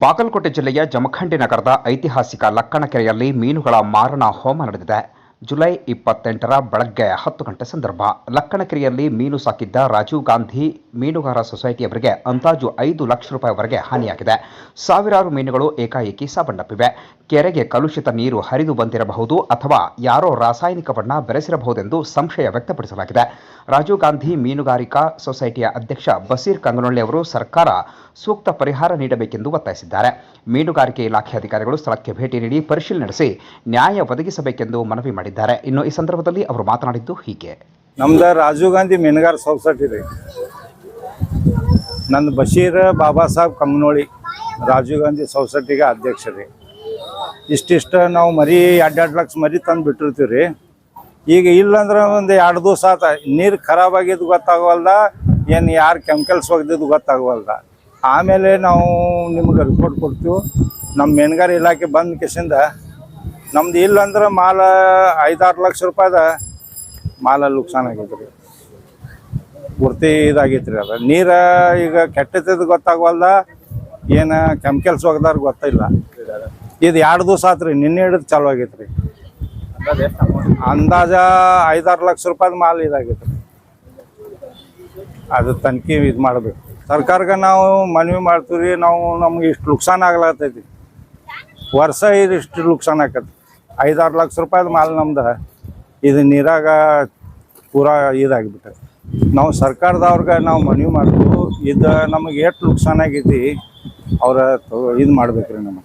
ಬಾಗಲಕೋಟೆ ಜಿಲ್ಲೆಯ ಜಮಖಂಡಿ ನಗರದ ಐತಿಹಾಸಿಕ ಲಕ್ಕಣಕೆರೆಯಲ್ಲಿ ಮೀನುಗಳ ಮಾರಣ ಹೋಮ ನಡೆದಿದೆ. ಜುಲೈ 28ರ ಬೆಳಗ್ಗೆ 10 ಗಂಟೆ ಸಂದರ್ಭ. ಲಕ್ಕಣಕೆರೆಯಲ್ಲಿ ಮೀನು ಸಾಕಿದ್ದ ರಾಜೀವ್ ಗಾಂಧಿ ಮೀನುಗಾರ ಸೊಸೈಟಿಯವರಿಗೆ ಅಂದಾಜು 5 ಲಕ್ಷ ರೂಪಾಯಿವರೆಗೆ ಹಾನಿಯಾಗಿದೆ. ಸಾವಿರಾರು ಮೀನುಗಳು ಏಕಾಏಕಿ ಸಾವನ್ನಪ್ಪಿವೆ. ಕೆರೆಗೆ ಕಲುಷಿತ ನೀರು ಹರಿದು ಬಂದಿರಬಹುದು ಅಥವಾ ಯಾರೋ ರಾಸಾಯನಿಕ ಬಣ್ಣ ಬೆರೆಸಿರಬಹುದೆಂದು ಸಂಶಯ ವ್ಯಕ್ತಪಡಿಸಲಾಗಿದೆ. ರಾಜೀವ್ ಗಾಂಧಿ ಮೀನುಗಾರಿಕಾ ಸೊಸೈಟಿಯ ಅಧ್ಯಕ್ಷ ಬಸೀರ್ ಕಂಗನೊಳ್ಳಿ ಅವರು ಸರ್ಕಾರ ಸೂಕ್ತ ಪರಿಹಾರ ನೀಡಬೇಕೆಂದು ಒತ್ತಾಯಿಸಿದ್ದಾರೆ. ಮೀನುಗಾರಿಕೆ ಇಲಾಖೆ ಅಧಿಕಾರಿಗಳು ಸ್ಥಳಕ್ಕೆ ಭೇಟಿ ನೀಡಿ ಪರಿಶೀಲನೆ ನಡೆಸಿ ನ್ಯಾಯ ಒದಗಿಸಬೇಕೆಂದು ಮನವಿ ಮಾಡಿದ್ದಾರೆ. ಇನ್ನು ಈ ಸಂದರ್ಭದಲ್ಲಿ ಅವರು ಮಾತನಾಡಿದ್ದು ಹೀಗೆ. ನಮ್ದು ರಾಜೀವ್ ಗಾಂಧಿ ಮೀನುಗಾರ ಸೊಸೈಟಿ ರೀ. ನಂದು ಬಶೀರ್ ಬಾಬಾ ಸಾಹೇಬ್ ಕಂಗನೊಳ್ಳಿ ರಾಜೀವ್ ಗಾಂಧಿ ಸೊಸೈಟಿಗೆ ಅಧ್ಯಕ್ಷ ರೀ. ಇಷ್ಟಿಷ್ಟು ನಾವು ಮರಿ 2 ಲಕ್ಷ ಮರಿ ತಂದು ಬಿಟ್ಟಿರ್ತೀವಿ ರೀ. ಈಗ ಇಲ್ಲಂದ್ರೆ ಒಂದು 2 ದಿವಸ ಆತ ನೀರು ಖರಾಬ್ ಆಗಿದ್ದು ಗೊತ್ತಾಗವಲ್ದ, ಏನು ಯಾರು ಕೆಮಿಕಲ್ಸ್ ಒಗೆದಿದ್ದು ಗೊತ್ತಾಗವಲ್ದ. ಆಮೇಲೆ ನಾವು ನಿಮ್ಗೆ ರಿಪೋರ್ಟ್ ಕೊಡ್ತೀವಿ. ನಮ್ಮ ಮೀನುಗಾರ ಇಲಾಖೆ ಬಂದ ಕಿಸಿಂದ ನಮ್ದು ಇಲ್ಲಂದ್ರೆ ಮಾಲ 5-6 ಲಕ್ಷ ರೂಪಾಯಿದ ಮಾಲ ನುಕ್ಸಾನ್ ಆಗೈತೆ ರೀ. ಪೂರ್ತಿ ಇದಾಗೈತೆ ರೀ. ಅದು ನೀರು ಈಗ ಕೆಟ್ಟದ್ದು ಗೊತ್ತಾಗವಲ್ದ, ಏನು ಕೆಮಿಕಲ್ಸ್ ಒಗ್ದಾರ ಗೊತ್ತಿಲ್ಲ. ಇದು 2 ದಿವಸ ಆತ್ರಿ, ನಿನ್ನೆ ಹಿಡಿದು ಚಾಲು ಆಗೈತೆ ರೀ. ಅಂದಾಜ 5-6 ಲಕ್ಷ ರೂಪಾಯಿದ ಮಾಲ್ ಇದಾಗೈತೆ ರೀ. ಅದು ತನಿಖೆ ಇದು ಮಾಡಬೇಕು. ಸರ್ಕಾರಕ್ಕೆ ನಾವು ಮನವಿ ಮಾಡ್ತೀವಿ ರೀ. ನಮ್ಗೆ ಇಷ್ಟು ನುಕ್ಸಾನ್ ಆಗ್ಲತ್ತೈತಿ, ವರ್ಷ ಇಷ್ಟು ನುಕ್ಸಾನ್ ಆಕತಿ. 5-6 ಲಕ್ಷ ರೂಪಾಯಿದ ಮಾಲ್ ನಮ್ದು ಇದು ನೀರಾಗ ಪೂರಾ ಇದಾಗಿಬಿಟ್ಟೆ. ನಾವು ಸರ್ಕಾರದವ್ರಿಗೆ ನಾವು ಮನವಿ ಮಾಡ್ತೀವಿ. ಇದು ನಮಗೆ ಎಷ್ಟು ನುಕ್ಸಾನ್ ಆಗೈತಿ ಅವ್ರ ಇದು ಮಾಡ್ಬೇಕ್ರಿ. ನಮಗೆ